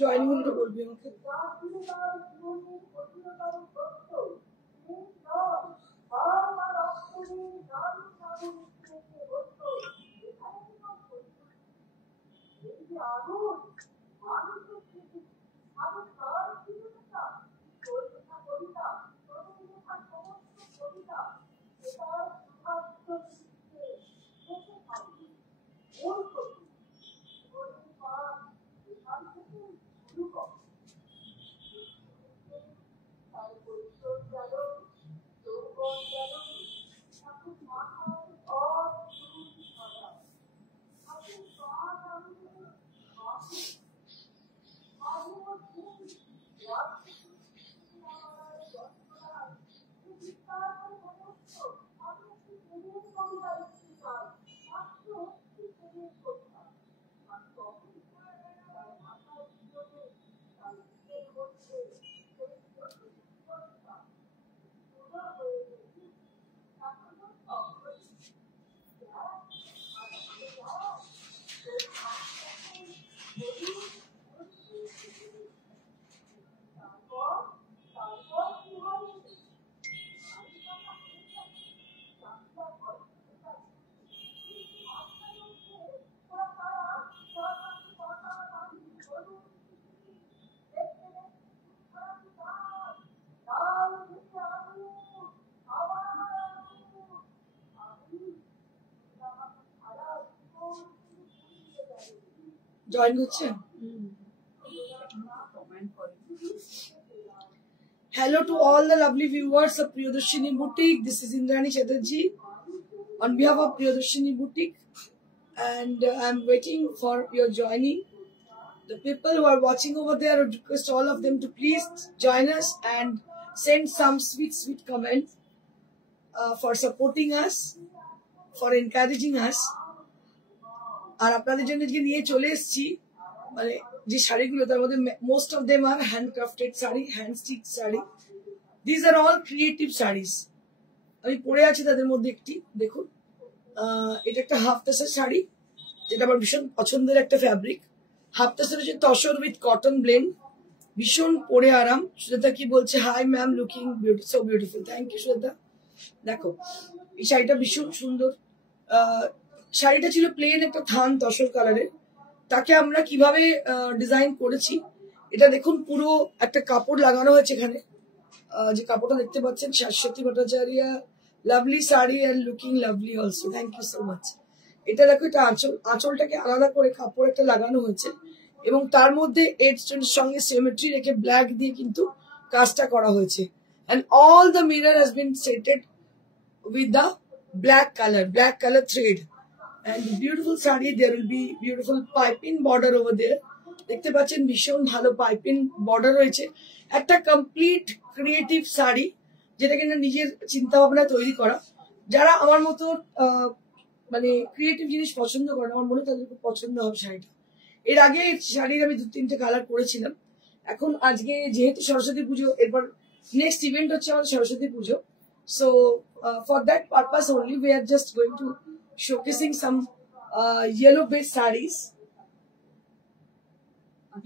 Joining হলে বলবি আমাকে। জয়েন হচ্ছে। Hello to all the lovely viewers of Priyadarshini Boutique. This is Indrani Chatterjee on behalf of Priyadarshini Boutique, and I'm waiting for your joining. The people who are watching over there, I request all of them to please join us and send some sweet comments for supporting us, for encouraging us. আর আপনাদের জন্য যে নিয়ে চলে এসেছি মানে যে শাড়িগুলো, তার মধ্যে most of them are handcrafted sari, hand stitch sari. This are all creative saris. আমি পরে আছি তাদের মধ্যে একটি, দেখুন এটা একটা হাফ তাসার শাড়ি, যেটা আমার ভীষণ পছন্দের একটা ফ্যাব্রিক। হাফ তাসার হচ্ছে তসর উইথ কটন ব্লেন্ড, ভীষণ পরে আরাম। সুজাতা কি বলছে, hi ma'am, looking so beautiful. Thank you Sujata. দেখো এই শাড়িটা ভীষণ সুন্দর। শাড়িটা ছিল প্লেন একটা থান তসর কালারের, তাকে আমরা কিভাবে ডিজাইন করেছি এটা দেখুন। পুরো একটা কাপড় লাগানো হয়েছে এখানে, যে কাপড়টা দেখতে পাচ্ছেন, Shashwati Bhattacharya. Lovely sari and looking lovely also, thank you so much. এটা দেখো, এটা আঁচলটাকে আলাদা করে কাপড় একটা লাগানো হয়েছে, এবং তার মধ্যে এডস্টোনের সঙ্গে সিমেট্রি রেখে ব্ল্যাক দিয়ে কিন্তু কাজটা করা হয়েছে। And all the mirror has been setted with the black colour thread. And the beautiful saree, there will be beautiful piping border over there. দেখতে পাচ্ছেন ভীষণ ভালো পাইপিং বর্ডার রয়েছে। একটা কমপ্লিট ক্রিয়েটিভ শাড়ি, যেটা কিনা নিজের চিন্তা ভাবনা তৈরি করা। যারা আমার মতো মানে ক্রিয়েটিভ জিনিস পছন্দ করে, আমার মনে হয় তাদের খুব পছন্দ হবে শাড়িটা। এর আগে শাড়ির আমি 2-3টে কালার করেছিলাম। এখন আজকে যেহেতু সরস্বতী পুজো, এরপর নেক্সট ইভেন্ট হচ্ছে আমাদের সরস্বতী পুজো। So for that purpose only we are just going to showcasing some yellow based sarees.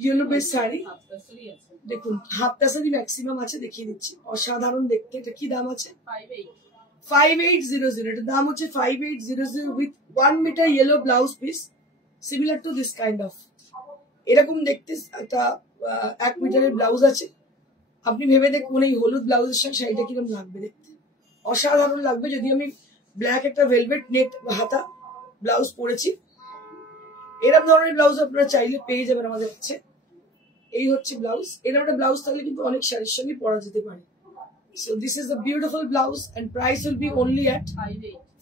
Yellow based saree দেখুন, হাফ তাসারি ম্যাক্সিমাম আছে, দেখিয়ে দিচ্ছি। অসাধারণ দেখতে। এটা কি দাম আছে? 5800। এটা দাম হচ্ছে 5800 with 1 metre yellow blouse piece, similar to this kind of. এরকম দেখতে একটা 1 মিটারের ব্লাউজ আছে। আপনি ভেবে দেখুন এই হলুদ ব্লাউজের সঙ্গে শাড়িটা কিরকম লাগবে দেখতে, অসাধারণ লাগবে। যদি আমি ব্ল্যাক একটা ভেলভেট নেট হাতা ব্লাউজ পরেছি, এরকম ধরনের ব্লাউজ আপনারা চাইলে পেয়ে যাবেন আমাদের কাছে। এই হচ্ছে ব্লাউজ। এরকম একটা ব্লাউজ থাকলে কিন্তু অনেক শাড়ির সঙ্গে পরা যেতে পারে। So this is the beautiful blouse and price will be only at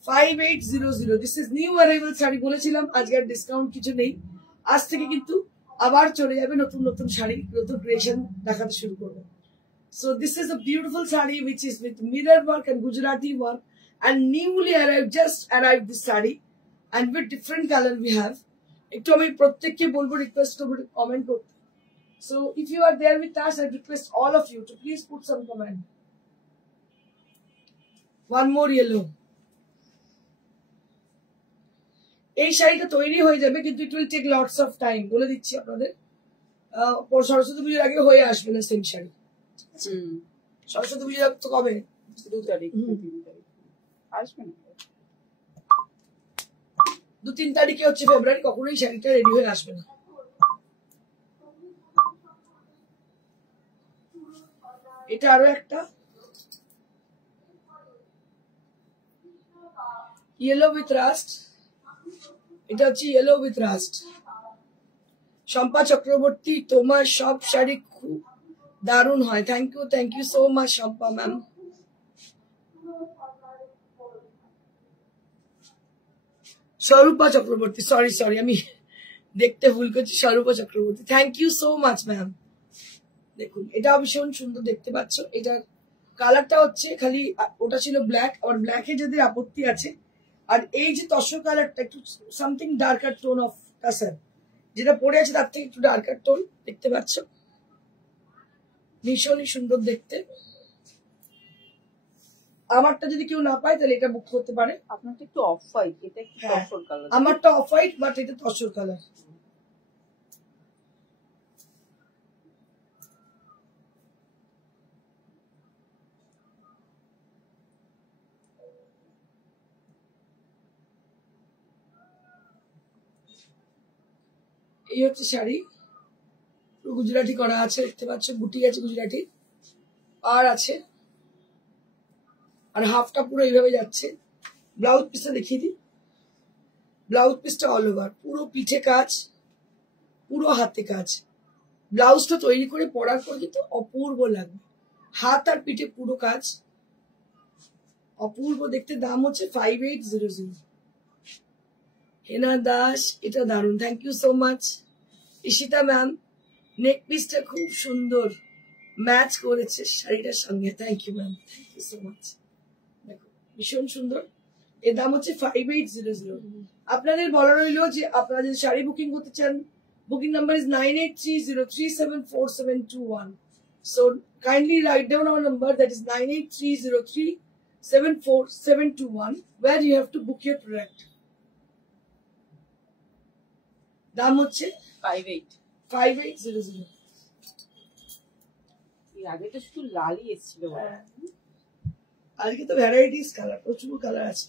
5800। This is new arrival sari, বলেছিলাম আজকে আর ডিসকাউন্ট কিছু নেই। আজ থেকে কিন্তু আবার চলে যাবে নতুন নতুন শাড়ি, নতুন ক্রিয়েশন দেখাতে শুরু করবে। So this is a beautiful saree which is with mirror work and Gujarati work, and newly arrived, just arrived this saree, and with different color we have. একটু আমি প্রত্যেককে বলবো, রিকোয়েস্ট করবো কমেন্ট করতে. So if you are there with us, I request all of you to please put some comment. One more yellow. এই শাড়িটা তৈরি হয়ে যাবে, কিন্তু it will take lots of time. বলে দিচ্ছি আপনাদের, সরস্বতী পুজোর আগে হয়ে আসবে না সেম শাড়ি. সরস্বতী পুজো তো কবে? 2 তারিখ, 3 তারিখ আসবে না, 2-3 তারিখে হচ্ছে ফেব্রুয়ারি, কখনোই শাড়িটা রেডি হয়ে আসবে না. এটা আরো একটা ইয়েলো উইথ রাস্ট. এটা হচ্ছে yellow with rust. Shampa Chakraborty, তোমার সব শাড়ি খুব দারুণ হয়. Thank you so much Shampa ma'am. Swarupa Chakraborty, sorry আমি দেখতে ভুল করছি. Swarupa Chakraborty, thank you so much ma'am. দেখুন এটা ভীষণ সুন্দর দেখতে পাচ্ছ. এটার কালারটা হচ্ছে খালি, ওটা ছিল ব্ল্যাক, আর ব্ল্যাকে যাদের আপত্তি আছে, আর এই যে তসর কালারটা একটু something darker tone of tussar, যেটা পরে আছে তার থেকে একটু ডার্কার টোন দেখতে পাচ্ছ, ভীষণই সুন্দর দেখতে. আমারটা যদি কেউ না পায় তাহলে এটা বুক করতে পারে. আপনারটা একটু অফ হোয়াইট, এটা একটু তসর কালার. আমারটা অফ হোয়াইট, বাট এটা তসর কালার. এই হচ্ছে শাড়ি, গুজরাটি করা আছে, দেখতে পাচ্ছ বুটি আছে গুজরাটি, আর আছে, আর হাফটা পুরো এইভাবে যাচ্ছে. ব্লাউজ পিসটা দেখিয়ে দিই. ব্লাউজ পিসটা অল ওভার, পুরো পিঠে কাজ, পুরো হাতে কাজ. ব্লাউজটা তৈরি করে পরার পর কিন্তু অপূর্ব লাগবে. হাত আর পিঠে পুরো কাজ, অপূর্ব দেখতে. দাম হচ্ছে 5800. হেনা দাস, এটা দারুণ, thank you so much. Ishita ma'am, neck পিসটা খুব সুন্দর ম্যাচ করেছে শাড়িটার সঙ্গে. Thank you ma'am, thank you so much. দেখো ভীষণ সুন্দর. এর দাম হচ্ছে 5800. আপনাদের বলা রইলো যে আপনারা যদি শাড়ি বুকিং করতে চান, booking number is 9830374721. So kindly write down our number, that is 9830374721, where you have to book your product. দাম হচ্ছে 5800. এর আগে তো শুধু লালই এসেছিল, আজকে তো ভ্যারাইটিস কালার, প্রচুর কালার আছে.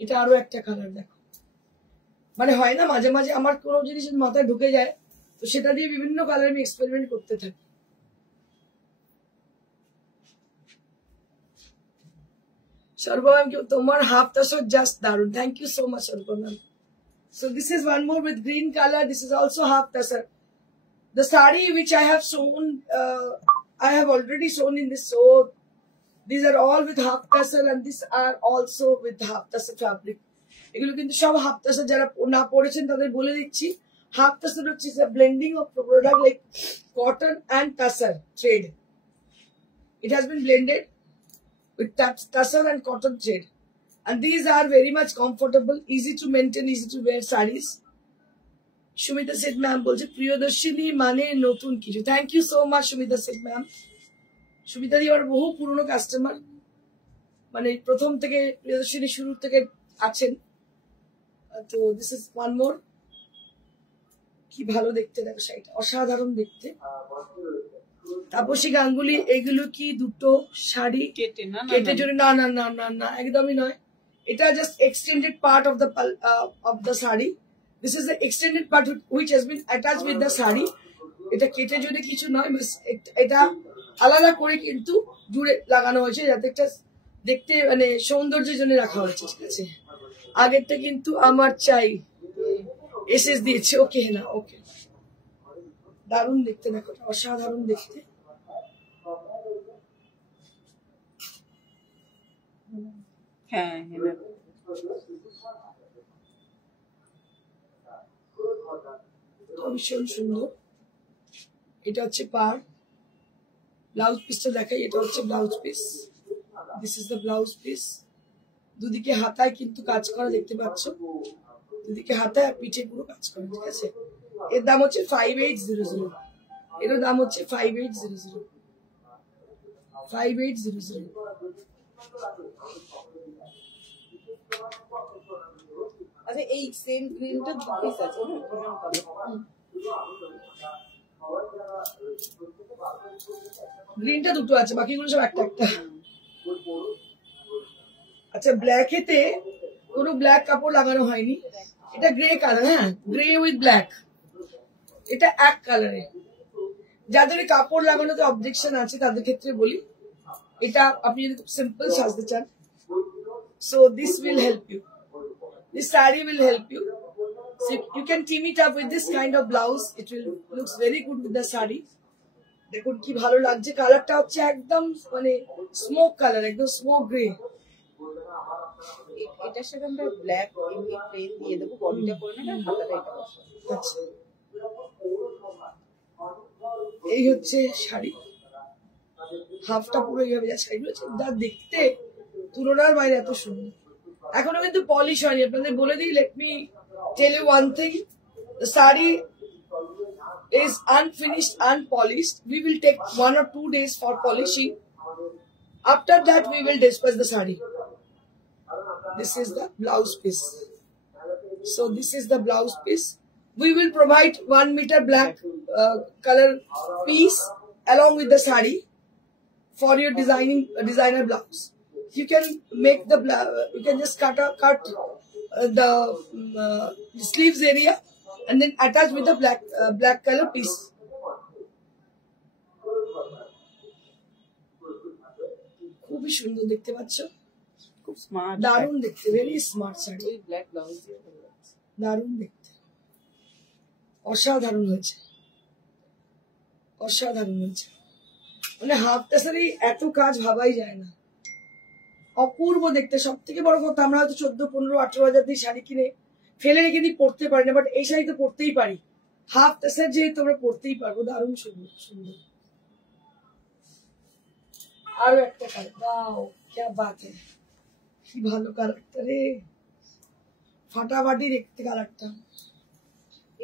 এটা আরো একটা কালার দেখো. মানে হয় না মাঝে মাঝে আমার কোনো জিনিস মাথায় ঢুকে যায়, তো সেটা দিয়ে বিভিন্ন কালার আমি এক্সপেরিমেন্ট করতে থাকি. সর্বা ম্যাম, তোমার হাফ তাসর জাস্ট দারুন. Thank you so much Sarba ma'am. So this is one more with green color. This is also half tasar. The sari which I have shown, I have already shown in this. So these are all with half tasar, and these are also with half tasar fabric. এগুলো কিন্তু সব half তাসার, যারা না পড়েছেন তাদের বলে দিচ্ছি. Half তাসার হচ্ছে blending of product like cotton and tassar thread. It has been blended with tassar and cotton thread, and these are very much comfortable, easy to maintain, easy to wear sarees. Shumita Seth ma'am bolche Priyadarshini mane notun kichu. Thank you so much Shumita Seth ma'am. Shumita di amar bohu purono customer, mane prothom theke Priyadarshini shuru theke achen. তো this is one more. কি ভালো দেখতে, দেখো শাড়িটা অসাধারণ দেখতে. তাপসী গাঙ্গুলি, এগুলো কি দুটো শাড়ি কেটে জোরে? না না না না না, একদমই নয়. এটা just extended part of the sari. This is the extended part which has been attached with the sari. এটা কেটে জোরে কিছু নয়, এটা আলাদা করে কিন্তু জুড়ে লাগানো হয়েছে, যাতে একটা দেখতে মানে সৌন্দর্যের জন্য রাখা হয়েছে. ঠিক আছে, আগেরটা কিন্তু আমার চাই এসএস দিয়েছে. ওকে না, ওকে, দারুণ দেখতে, দেখো অসাধারণ দেখতে. হ্যাঁ ভীষণ সুন্দর. এটা হচ্ছে পার. ব্লাউজ পিসটা দেখাই. এটা হচ্ছে blouse piece, this is the blouse piece. দুদিকে হাতায় কিন্তু কাজ করা দেখতে পাচ্ছ, দুদিকে হাতায় আর পিঠে পুরো কাজ করা, ঠিক আছে। এর দাম হচ্ছে 5800। এর দাম হচ্ছে 5800। 5800। আচ্ছা এই সেম গ্রিনটা দু পিস আছে না, দুজন কালার। গ্রিনটা দুটো আছে, বাকিগুলো সব একটা একটা। আচ্ছা ব্ল্যাকেতে কোনো ব্ল্যাক কাপড় লাগানো হয়নি, এটা গ্রে কালার। হ্যাঁ, গ্রে উইথ ব্ল্যাক, এটা এক কালারে। যাদের কাপড় লাগানোতে অবজেকশন আছে তাদের ক্ষেত্রে বলি, এটা আপনি যদি খুব সিম্পল সাজতে চান, so this will help you, this saree will help you. So you can team it up with this kind of blouse, it will looks very good with the saree. দেখুন কি ভালো লাগছে, কালারটা হচ্ছে একদম মানে স্মোক কালার, একদম smoke grey. এটার সাথে আমরা ব্ল্যাক এমনি প্লেন দিয়ে দেবো, বডিটা করে না, হাতাটা এটা বসে। আচ্ছা এই হচ্ছে শাড়ি, হাফটা পুরো এইভাবে যা শাড়িগুলো যা দেখতে তুলনার বাইরে এত সুন্দর। এখনো কিন্তু পলিশ হয়নি, আপনাদের বলে দিই, let me tell you one thing, the sari is unfinished, unpolished. We will take 1 or 2 days for polishing. After that, we will dispatch the saree. This is the blouse piece. So this is the blouse piece. We will provide 1 meter black color piece along with the saree for your designer blouse. You can make the you can just cut the sleeves area and then attach with the black color piece. খুবই সুন্দর দেখতে পাচ্ছ, খুব smart, দারুণ দেখতে, very smart sari, ওই black blouse দিয়ে ভালো লাগছে। দারুণ দেখতে, অসাধারণ হয়েছে, অসাধারণ হয়েছে। মানে হাফ টাসারি এত কাজ ভাবাই যায় না, অপূর্ব দেখতে। সব থেকে বড় কথা, আমরা হয়তো 14, 15, 18 হাজার দিয়ে শাড়ি কিনে ফেলে রেখে দিয়ে পড়তে পারি না, বাট এই শাড়ি তো পড়তেই পারি, হাফ টাসার যেহেতু আমরা পড়তেই পারবো। দারুণ সুন্দর সুন্দর। আরো একটা কালার, ওয়াও क्या बात है, কি ভালো কালারটা রে, ফাটাফাটি দেখতে কালারটা।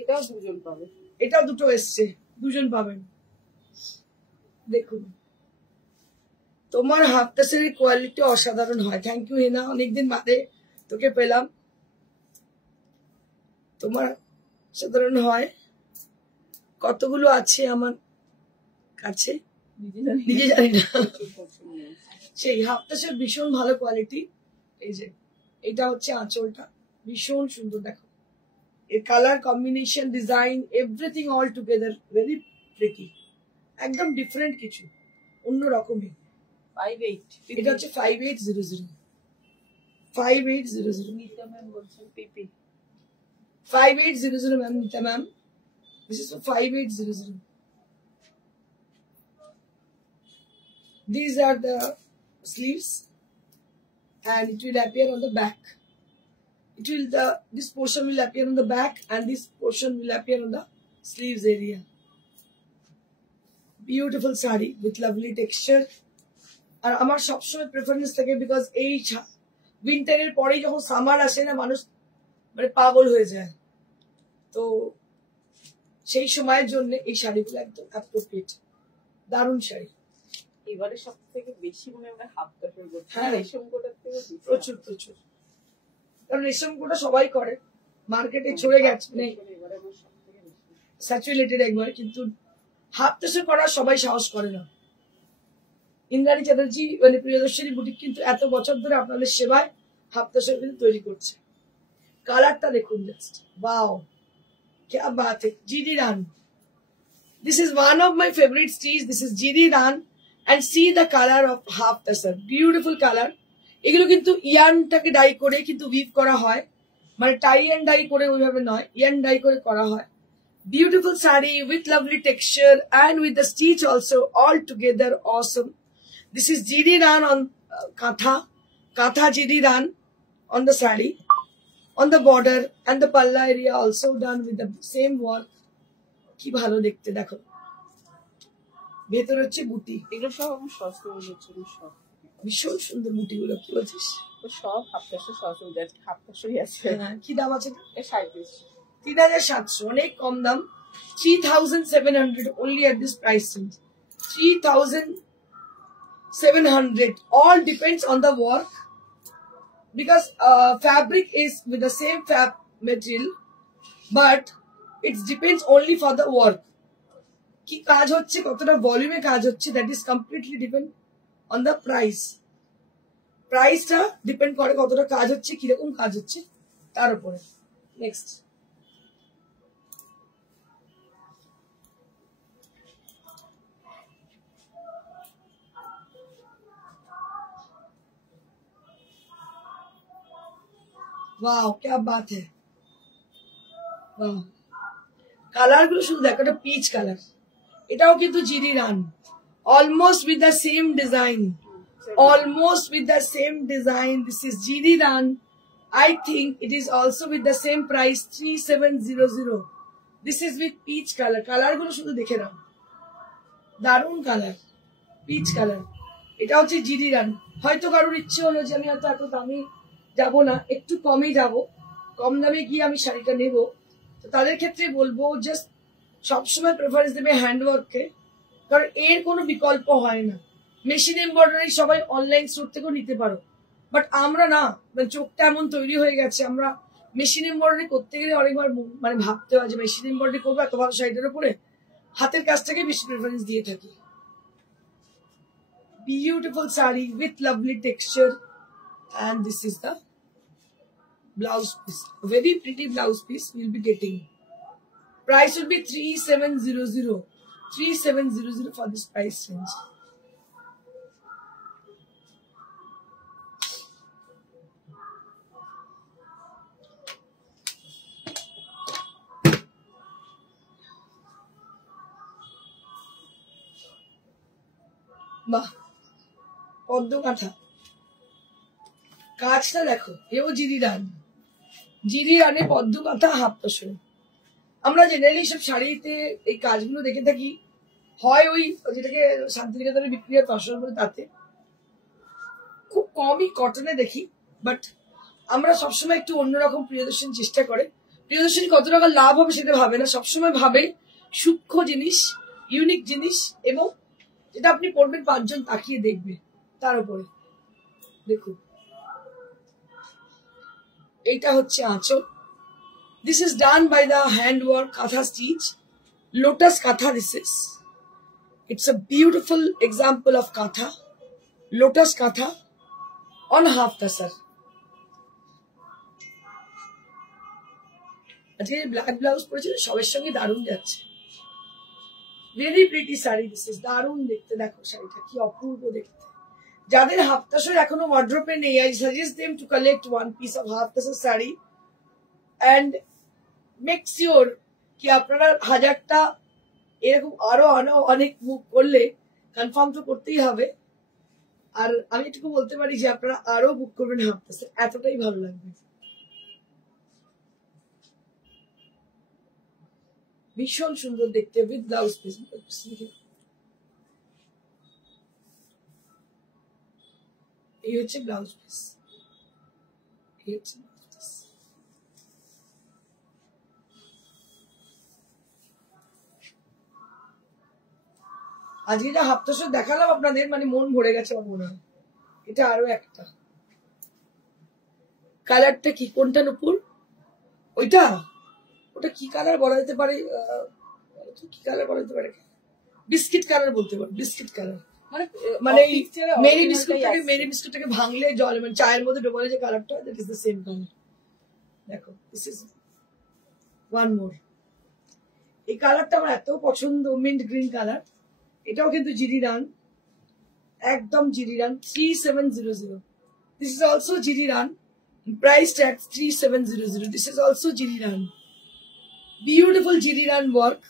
এটাও দুজন পাবে, এটাও দুটো এসছে, দুজন পাবেন। দেখুন তোমার হাফ টাসের কোয়ালিটি অসাধারণ হয়। থ্যাংক ইউ হেনা, অনেকদিন বাদে তোকে পেলাম। তোমার সাধারণ হয়, কতগুলো আছে আমার কাছে নিজে জানি না। সেই হাফ টাসের ভীষণ ভালো কোয়ালিটি। এই যে এটা হচ্ছে আঁচলটা, ভীষণ সুন্দর। দেখো এর colour combination, design, everything all together very pretty, একদম ডিফারেন্ট কিছু, অন্য রকমই। 58 এটা হচ্ছে 5800। 5800 নিতা ম্যাম বলছেন পিপি 5800 ma'am, Nita ma'am, this is 5800। These are the sleeves and it will appear on the back. This portion will appear on the back and this portion will appear on the sleeves area. Beautiful saree with lovely texture. আর আমার সবসময় preference থাকে, because এই উইন্টারের পরেই যখন summer আসে না, মানুষ মানে পাগল হয়ে যায়, তো সেই সময়ের জন্য এই শাড়িগুলো একদম অ্যাপ্রোপ্রিয়েট, দারুণ শাড়ি। এবারে সব থেকে বেশি মনে হয় হাফ টাসের করছে, হ্যাঁ। রেশম কোটার থেকে বেশি। প্রচুর প্রচুর, কারণ রেশম কোটা সবাই করে, মার্কেটে ছড়ে গেছে, মানে এবারে আমার সব থেকে বেশি স্যাচুরেটেড একবার, কিন্তু হাফ টাসে করার সবাই সাহস করে না। ইন্দ্রাণী চ্যাটার্জি মানে প্রিয়দর্শিনী বুটিক কিন্তু এত বছর ধরে আপনাদের সেবায় হাফ টাসের কিন্তু তৈরি করছে। কালারটা দেখুন জাস্ট, ওয়াও क्या बात है, GD Ran. This is one of my favorite stitch. This is GD Ran and see the color of half tasser, beautiful color. এগুলো কিন্তু ইয়ানটাকে ডাই করে কিন্তু উইভ করা হয়, মানে টাই এন্ড ডাই করে ওইভাবে নয়, ইয়ান ডাই করে করা হয়। Beautiful saree with lovely texture and with the stitch also, all together awesome. This is GD Ran on Katha GD Ran on the saree, on the border and the palla area also done with the same work. কি ভালো দেখতে, দেখো ভেতর হচ্ছে বুটি। এগুলো সব আমার সস্তা হয়ে যাচ্ছে, সব ভীষণ সুন্দর বুটিগুলো, কি বলছিস? তো সব হাফটাশো সহযোগিতা হাফটাশোই আছে। হ্যাঁ, কি দাম আছে? 3700, 3700, অনেক কম দাম। 3700 only at this price range. 3700. All depends on the work, because fabric is with the same material, but it depends only for the work. কি কাজ হচ্ছে, কতটা ভলিউমে কাজ হচ্ছে, that is completely depend on the price. প্রাইসটা depend করে কতটা কাজ হচ্ছে, কিরকম কাজ হচ্ছে তার উপরে। নেক্সট, वाओ क्या बात है, वाओ কালার গুলো শুধু দেখো, এটা পিচ কালার, এটাও কিন্তু zari run, almost with the same design, almost with the same design. This is GD Ran. I think it is also with the same price, 3700. This is with peach color. Color গুলো শুধু দেখে নাও, দারুন colour, peach colour. এটা হচ্ছে GD run. হয়তো কারোর ইচ্ছে হলো যে আমি হয়তো এত দামি যাবো না, একটু কমে যাব, কম দামে গিয়ে আমি শাড়িটা নেব, তো তাদের ক্ষেত্রে বলবো জাস্ট সবসময় প্রেফারেন্স দেবে হ্যান্ডওয়ার্ককে, কারণ এর কোনো বিকল্প হয় না। মেশিন এমব্রয়ডারি সবাই অনলাইন স্টোর থেকেও নিতে পারো, বাট আমরা না, মানে চোখটা এমন তৈরি হয়ে গেছে, আমরা মেশিন এমব্রয়ডারি করতে গেলে অনেকবার মানে ভাবতে হয় যে মেশিন এমব্রয়ডারি করবো এত ভালো শাড়িটার উপরে, হাতের কাজটাকে বেশি প্রেফারেন্স দিয়ে থাকি। Beautiful sari with lovely texture, and this is the blouse piece, very pretty blouse piece we'll be getting. Price will be 3700, 3700 for this price range. বাহ, পদ্ম কাঁথা, কাজটা দেখো, এও জিরি রান, জিরি রানে পদ্ম কাঁথা হাফ তসর। আমরা জেনারেলি সব শাড়িতে এই কাজগুলো দেখে থাকি, হয় ওই যেটাকে শান্তিনিকেতনে বিক্রি হয় তসর বলে, তাতে খুব কমই কটনে দেখি, বাট আমরা সবসময় একটু অন্যরকম প্রিয়দর্শনী চেষ্টা করে। প্রিয়দর্শনী কত টাকা লাভ হবে সেটা ভাবে না, সবসময় ভাবে সূক্ষ্ম জিনিস, ইউনিক জিনিস, এবং যেটা আপনি পড়বেন 5 জন তাকিয়ে দেখবে তার উপরে। দেখুন, এইটা হচ্ছে আঁচল। This is done by the hand work kantha stitch, lotus kantha. This is, it's a beautiful example of kantha, lotus kantha on half tussar. আজকে ব্ল্যাক ব্লাউজ পরেছিল, সবের সঙ্গে দারুণ যাচ্ছে। Very pretty sari, this is, দারুণ দেখতে। দেখো শাড়িটা কি অপূর্ব দেখতে। যাদের হাফ তাসর এখনো ওয়ার্ড্রোপে নেই, I suggest them to collect one piece of half তাসর sari, and make sure কি আপনারা 1000টা এরকম আরো অনেক মুখ করলে কনফার্ম তো করতেই হবে। আর আমি এটুকু বলতে পারি যে আপনারা আরো বুক করবেন হাফ তাসর, এতটাই ভালো লাগবে। ভীষণ সুন্দর দেখতে, উইথ ব্লাউজ পিস। এই হচ্ছে ব্লাউজ পিস, এই হচ্ছে ব্লাউজ পিস। আজকে যা হাফ তাসর দেখালাম আপনাদের, মানে মন ভরে গেছে আমার মনে হয়। এটা আরো একটা কালারটা কি, কোনটা নুপুর? ওইটা, ওটা কি কালার বলা যেতে পারে, কি কালার বলা যেতে পারে? বিস্কিট কালার বলতে পারো, বিস্কিট কালার। মানে মেরি বিস্কুটটাকে ভাঙলে জল, মানে চায়ের মধ্যে ডোবালে যে কালারটা, that is the same colour. দেখো, দিস ইজ ওয়ান মোর। এই কালারটা আমার এত পছন্দ, মিন্ট গ্রিন কালার। এটাও কিন্তু জিরি রান, একদম zari run, 3700। This is also zari run, price tag 3700। This is also zari run, beautiful zari run work.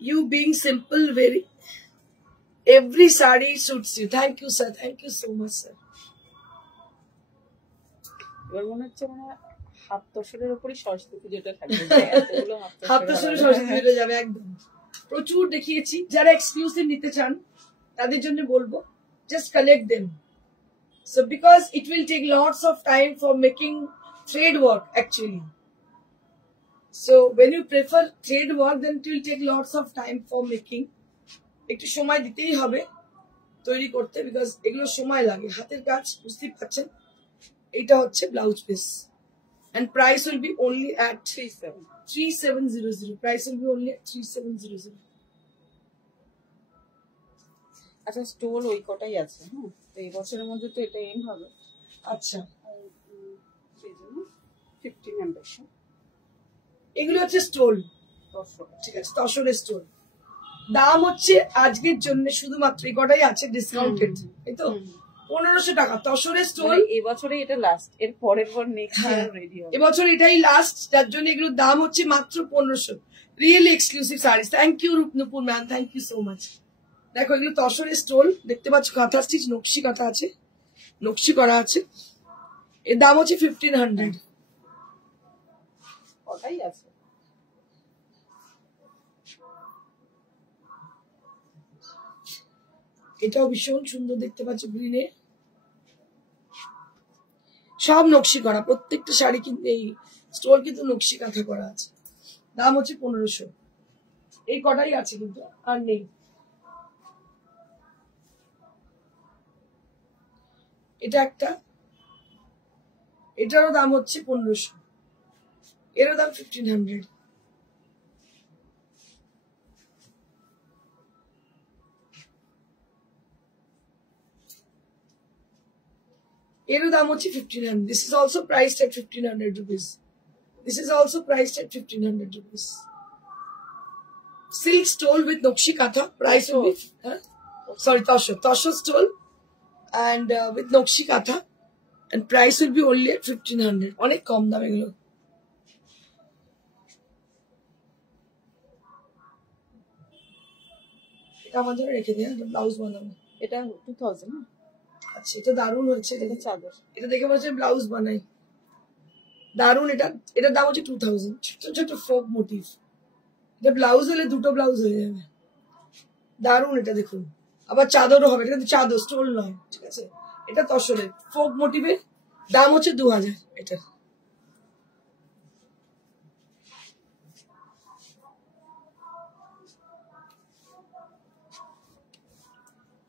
You being simple, very, every sari suits you. Thank you, sir. Thank you so much, sir. এবার মনে হচ্ছে মানে হাত তসরের উপরই সরস্বতী পুজোটা থাকবে, যে এতগুলো হাত তো শুরু সরস্বতী পুজো যাবে একদম। প্রচুর দেখিয়েছি, যারা এক্সক্লুসিভ নিতে চান তাদের জন্য বলবো just collect them. So because it will take lots of time for making thread work actually. So when you prefer thread work, then it will take lots of time for making. একটু সময় দিতেই হবে তৈরি করতে, because এগুলো সময় লাগে, হাতের কাজ, বুঝতেই পারছেন। এটা হচ্ছে blouse piece and price will be only at 3700. Price will be only at 3700. আচ্ছা, স্টোল ওই কটাই আছে। হ্যাঁ, তো এই বছরের মধ্যে তো এটা এন্ড হবে। আচ্ছা, সেই জন্য 1500। এগুলো হচ্ছে স্টোল, ঠিক আছে, তসরের স্টোল। দাম হচ্ছে আজকের জন্য শুধুমাত্র এই কটাই আছে ডিসকাউন্টেড, এই তো 1500 টাকা তসরের স্টোল। এই বছরে এটা লাস্ট, এর পরের পর নেক্সট ইয়ার রেডি হবে। এবছর এটাই লাস্ট, যার জন্য এগুলোর দাম হচ্ছে মাত্র 1500। Really exclusive sari. Thank you Rupnupur ma'am, thank you so much. দেখো এগুলো তসরের স্টোল, দেখতে পাচ্ছ কাঁথা স্টিচ, নকশি কাঁথা আছে, নকশি করা আছে। এর দাম হচ্ছে 1500। কটাই আছে। এটাও ভীষণ সুন্দর, দেখতে পাচ্ছ গ্রিনে, সব নকশি করা, প্রত্যেকটা শাড়ি কিন্তু এই স্টোল কিন্তু নকশি কাঁথা করা আছে। দাম হচ্ছে 1500। এই কটাই আছে কিন্তু আর নেই। এটা একটা, এটারও দাম হচ্ছে 1500, এরও দাম 1500। এরও দাম হচ্ছে 1500। This is also priced at 1500 rupees. This is also priced at 1500 rupees. Silk stole with nokshi katha. Price will be sorry, Tasha stole and with nokshi katha, and price will be only at 1500. অনেক কম দাম এগুলো। এটা আমাদের রেখে দিন, blouse বানাবো। এটা 2000 না? আচ্ছা, এটা দারুণ হচ্ছে, এটা চাদর। এটা দেখে মনে হচ্ছে ব্লাউজ বানাই, দারুণ। এটা এটার দাম হচ্ছে 2000। ছোট ছোট ফোক মোটিভ, এটা ব্লাউজ হলে দুটো ব্লাউজ হয়ে যাবে, দারুণ। এটা দেখুন, আবার চাদরও হবে, এটা কিন্তু চাদর, স্টোল নয়, ঠিক আছে। এটা তসরের ফোক মোটিভের, দাম হচ্ছে 2000 এটা।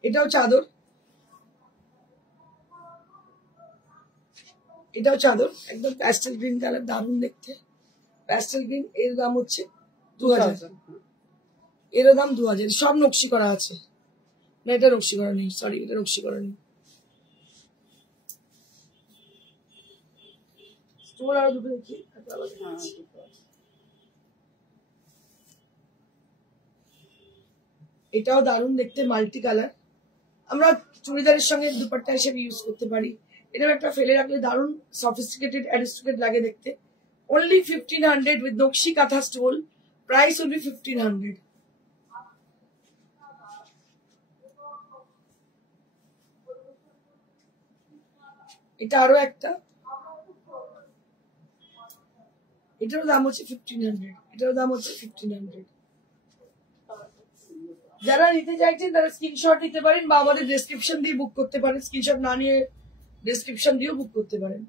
এটাও চাদর, এটাও চাদর, একদম প্যাস্টেল গ্রিন কালার, দারুণ দেখতে, প্যাস্টেল গ্রিন। এর দাম হচ্ছে 2000, এরও দাম 2000। সব নকশি করা আছে, না এটা নকশি করা নেই, সরি এটা নকশি করা নেই। স্টোল আরো দুটো দেখি। এটাও দারুণ দেখতে, মাল্টি কালার। আমরা চুড়িদারের সঙ্গে দুপাট্টা হিসেবে ইউজ করতে পারি। এটাও একটা ফেলে রাখলে দারুণ সফিস্টিকেটেড অ্যারিস্টোক্রেট লাগে দেখতে। only 1500 with নকশি কাঁথা স্টোল। Price will be 1500। এটা আরো একটা, এটারও দাম হচ্ছে 1500, এটারও দাম হচ্ছে 1500। যারা নিতে চাইছেন তারা স্ক্রিনশট নিতে পারেন বা আমাদের ডেসক্রিপশন দিয়ে বুক করতে পারেন। স্ক্রিনশট না নিয়ে ডেসক্রিপশন দিয়েও বুক করতে পারেন।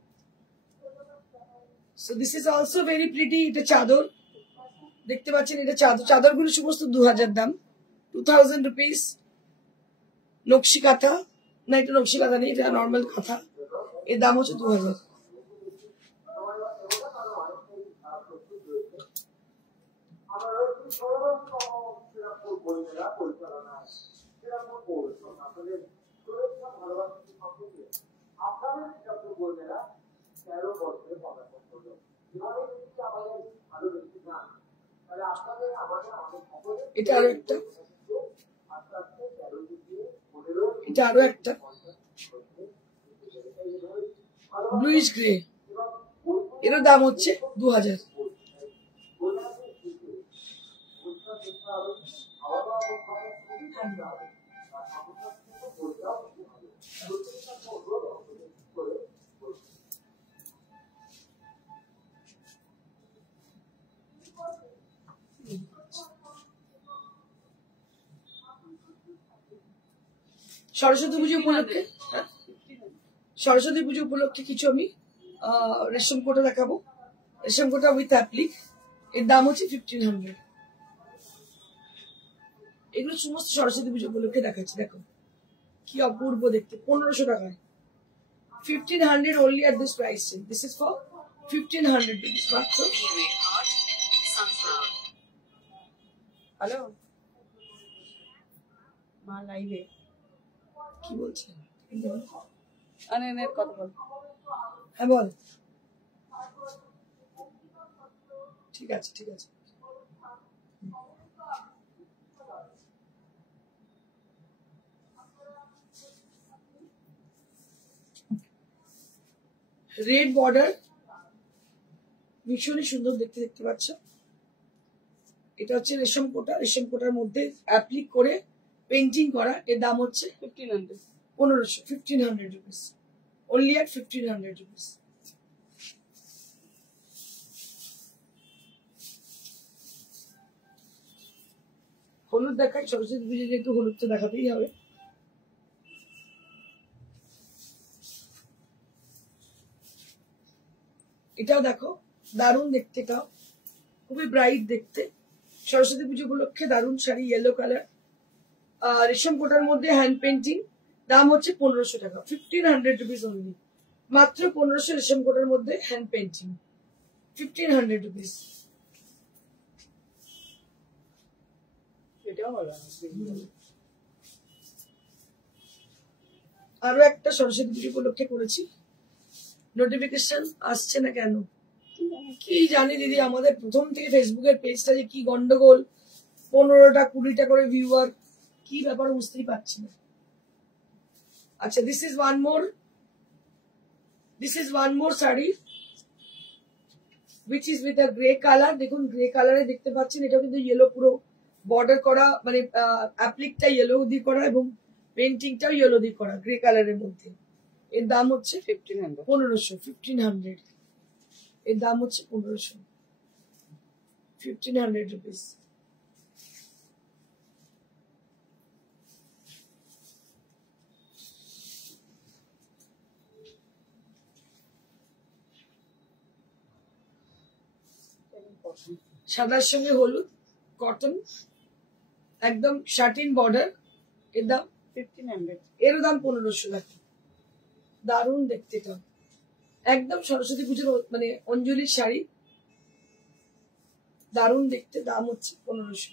So this is also very pretty. এটা চাদর, দেখতে পাচ্ছেন, এটা চাদর। চাদরগুলো সমস্ত 2000 দাম, 2000 রুপিস। নকশি কাঁথা, না এটা নকশি কাঁথা নেই, এটা নর্মাল কাঁথা। এর দাম হচ্ছে 2000। এটা আরো একটা, এটা আরো একটা ব্লুইশ গ্রে, এর দাম হচ্ছে 2000। সরস্বতী পুজো উপলক্ষে, হ্যাঁ সরস্বতী পুজো উপলক্ষে কিছু আমি রেশম কোটা দেখাবো। রেশম কোটা উইথ অ্যাপ্লিক, এর দাম হচ্ছে 1500। এগুলো সমস্ত সরস্বতী পুজো উপলক্ষে দেখাচ্ছি। দেখো কি অপূর্ব দেখতে, 1500 টাকায়। 1500 only at this price. This is for 1500 rupees মাত্র। হ্যালো মা লাইভে কি বলছেন? অনেক কথা বল। হ্যাঁ বল। ঠিক আছে ঠিক আছে। রেড বর্ডার, ভীষণই সুন্দর দেখতে, দেখতে পাচ্ছ। এটা হচ্ছে রেশম কোটা। রেশম কোটার মধ্যে অ্যাপ্লিক করে পেন্টিং করা। এর দাম হচ্ছে 1500। 1500 rupees only at 1500 rupees। হলুদ দেখাই, সরস্বতী পুজো যেহেতু হলুদ তো দেখাতেই হবে। এটাও দেখো দারুণ দেখতে, এটাও খুবই ব্রাইট দেখতে। সরস্বতী পুজো উপলক্ষে দারুণ শাড়ি, ইয়েলো কালার, রেশম কোটার মধ্যে হ্যান্ড পেন্টিং। দাম হচ্ছে 1500 টাকা, 1500 rupees only। মাত্র 1500 রেশম কোটার মধ্যে হ্যান্ড পেন্টিং, 1500 rupees। এটাও ভালো। আরো একটা সরস্বতী পুজো উপলক্ষে করেছি, নোটিফিকেশন আসছে না কেন কি জানি দিদি। আমাদের প্রথম থেকে ফেসবুকের পেজটা যে কি গন্ডগোল, 15টা 20টা করে ভিউয়ার, কি ব্যাপার বুঝতেই পারছি না। আচ্ছা, this is one more sari which is with a grey colour. দেখুন গ্রে কালারে দেখতে পাচ্ছেন, এটা কিন্তু ইয়েলো পুরো বর্ডার করা, মানে অ্যাপ্লিকটা ইয়েলো দিয়ে করা এবং পেন্টিংটাও ইয়েলো দিয়ে করা, গ্রে কালারের মধ্যে। এর দাম হচ্ছে 1500। 1500 এর দাম হচ্ছে 1500, 1500 rupees। সাদার সঙ্গে হলুদ, কটন, একদম শাটিন বর্ডার। এর দাম 1500। এরও দাম 1500 টাকা। দারুণ দেখতে, এটা একদম সরস্বতী পুজোর মানে অঞ্জলির শাড়ি, দারুণ দেখতে। দাম হচ্ছে 1500।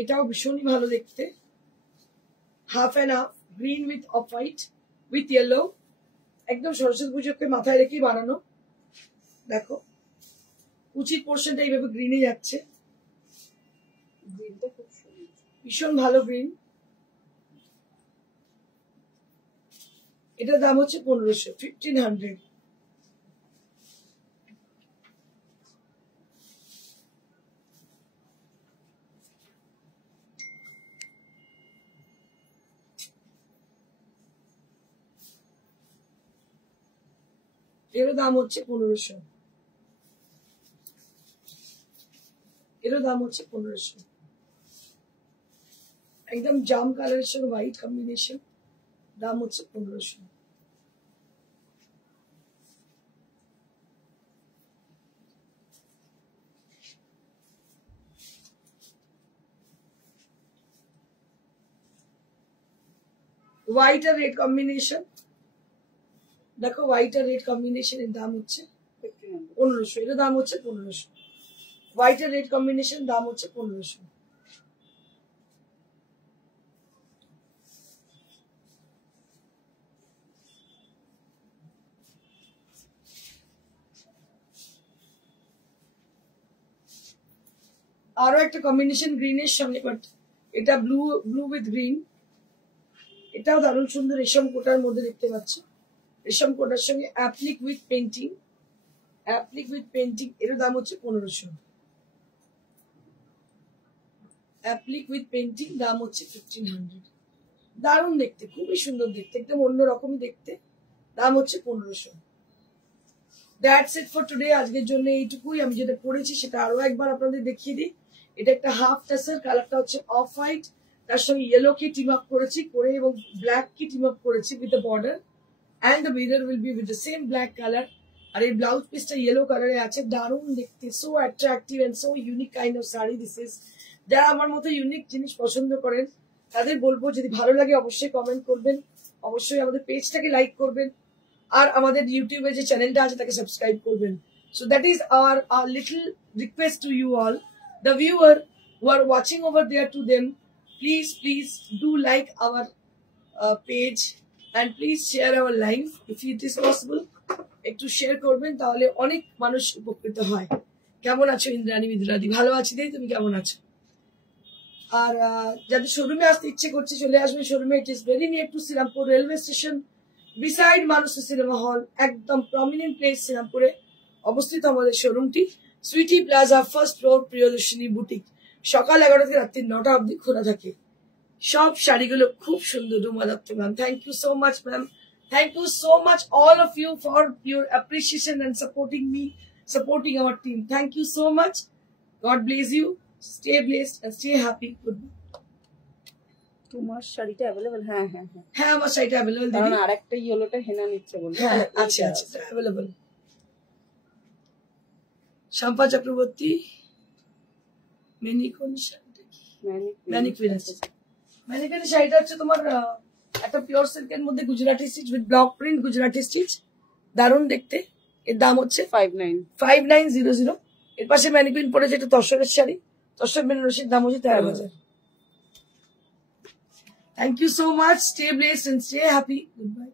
এটাও ভীষণই ভালো দেখতে, half and half, green with off white with yellow, একদম সরস্বতী পুজোকে মাথায় রেখেই বানানো। দেখো উচিত পোর্শনটা এইভাবে গ্রিনে যাচ্ছে, গ্রিনটা খুব সুন্দর, ভীষণ ভালো গ্রিন। এটার দাম হচ্ছে 1500, 1500। এরও দাম হচ্ছে 1500, এরও দাম হচ্ছে 1500। একদম জাম কালারের সঙ্গে হোয়াইট কম্বিনেশন, দাম হচ্ছে 1500। হোয়াইট আর রেড কম্বিনেশন, দেখো হোয়াইট আর রেড কম্বিনেশন, এর দাম হচ্ছে 1500। এর দাম হচ্ছে 1500। হোয়াইট আর রেড কম্বিনেশন, দাম হচ্ছে 1500। আরো একটা কম্বিনেশন গ্রিনের সঙ্গে, বাট এটা ব্লু উইথ গ্রিন। এটাও দারুণ সুন্দর, রেশম কোটার মধ্যে দেখতে পাচ্ছ। রেশম কোটার সঙ্গে অ্যাপ্লিক উইথ পেন্টিং, এর দাম হচ্ছে 1500। অ্যাপ্লিক উইথ পেন্টিং, দাম হচ্ছে 1500। দারুণ দেখতে, খুবই সুন্দর দেখতে, একদম অন্যরকমই দেখতে। দাম হচ্ছে 1500। That's it for today. আজকের জন্য এইটুকুই। আমি যেটা পরেছি সেটা আরো একবার আপনাদের দেখিয়ে দিই। এটা একটা হাফ টাসের, কালারটা হচ্ছে অফ হোয়াইট, তার সঙ্গে ইয়েলো কি টিম আপ করেছি করে এবং ব্ল্যাক কি টিম আপ করেছি with the border, and the mirror will be with the same black colour. আর এই ব্লাউজ পিসটা ইয়েলো কালারে আছে, দারুণ দেখতে, so attractive and so unique kind of sari this is. যারা আমার মতো ইউনিক জিনিস পছন্দ করেন তাদের বলবো, যদি ভালো লাগে অবশ্যই কমেন্ট করবেন, অবশ্যই আমাদের পেজটাকে লাইক করবেন, আর আমাদের ইউটিউবে যে চ্যানেলটা আছে তাকে সাবস্ক্রাইব করবেন। So that is our little request to you all, the viewer who are watching over there, to them, please do like our page and please share our live if it is possible. একটু share করবেন, তাহলে অনেক মানুষ উপকৃত হয়। কেমন আছো ইন্দ্রাণী বিদ্রাদি? ভালো আছি দিদি, তুমি কেমন আছো? আর যাদের শোরুমে আসতে ইচ্ছে করছে চলে আসবেন শোরুমে। It is very near to Shrirampur railway station, beside Manasi cinema hall, একদম প্রমিনেন্ট প্লেস শ্রীরামপুরে অবস্থিত আমাদের শোরুমটি। Sweety plaza, first floor, Priyadarshini boutique. সকাল 11 থেকে রাত্রি 9টা অবধি খোলা থাকে। সব শাড়িগুলো খুব সুন্দর। Ruma Dutta ma'am, thank you so much ma'am, thank you so much all of you for your appreciation and supporting me, supporting our team. Thank you so much. God bless you. Stay blessed and stay happy. Goodbye. তোমার শাড়িটা available? হ্যাঁ হ্যাঁ হ্যাঁ হ্যাঁ, আমার শাড়িটা available দিদি। কারণ আরেকটা ইয়েলোটা হেনা নিচ্ছে বলছে। হ্যাঁ আছে আছে, অ্যাভেলেবল। শম্পা চক্রবর্তী, মেনিকন শাড়িটা কি? ম্যানিকুইন আছে। ম্যানিকুইনের শাড়িটা হচ্ছে তোমার একটা পিওর সিল্কের মধ্যে Gujarati stitch with block print, Gujarati stitch, দারুণ দেখতে। এর দাম হচ্ছে 5900। এর পাশে ম্যানিকুইন পরে যেটা তসরের শাড়ি, তসর বেনারসির দাম হচ্ছে 13,000। Thank you so much. Stay blessed and stay happy. Goodbye.